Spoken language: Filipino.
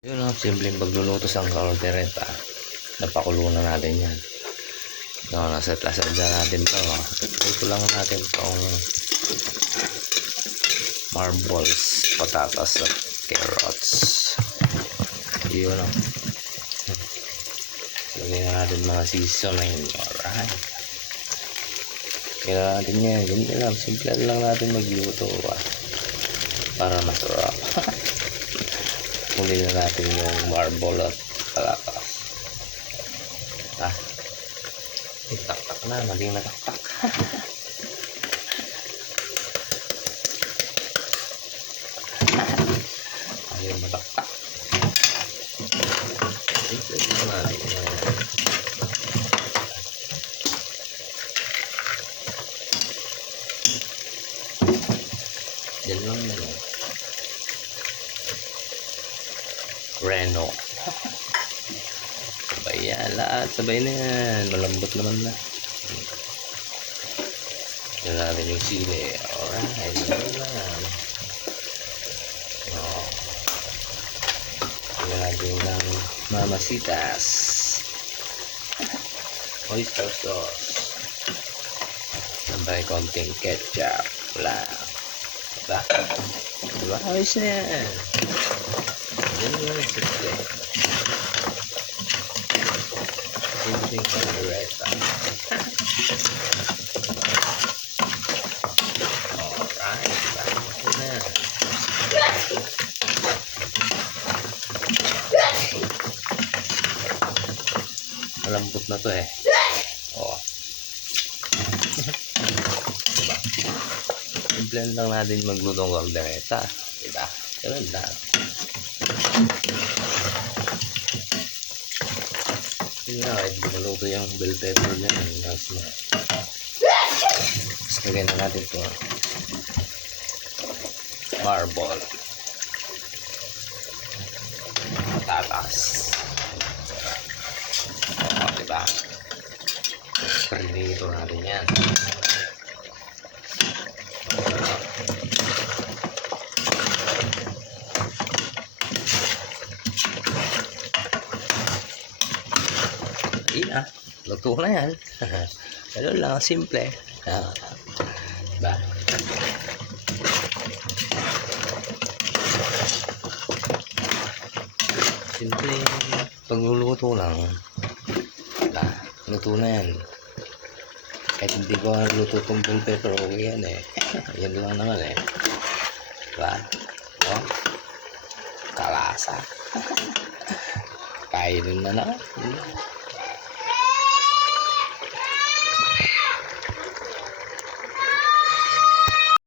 Yun o, simpleng pagluluto sa kaldereta. Napakulo na natin yan. No, nasa tasadya natin to. Ito lang natin tong marbles, patatas at carrots. Yun o. Lagyan na natin mga seasoning. Alright. Kailangan natin yan. Ganyan lang. Simple lang natin magluto. Para masarap. Huli na natin yung marble at patatas. Tak-tak na. Maling nataktak. Ayaw mataktak. Simple na natin. Yan lang yun. Reno. Sabay yan. Lahat. Sabay na yan. Malambot naman na. Yan natin yung sili. Alright. Yan lang. Yan natin ng mamasitas. Oyster sauce. Sabay konting ketchup. Wala. Diba? Diba? Ayos na yan. Yan lang simple. Simpleng kaldereta. Alright. Bakit na. Malambot na to eh. Oo. Diba? Simple lang natin magluto ng kaldereta. Diba? Ganun lang. Yun na, kahit maluto yung bell pepper dyan. Tapos lagyan na natin ito. Marble. Patatas. O, diba? Prinito natin yan. Iya, luto na yan. Ganun lang, simple. Diba? Simple, pagluluto lang. Diba? Luto na yan. Kahit hindi ko luto itong bell pepper, okay yan eh. Yan lang naman eh. Diba? O? Kalasa. Kainin na na.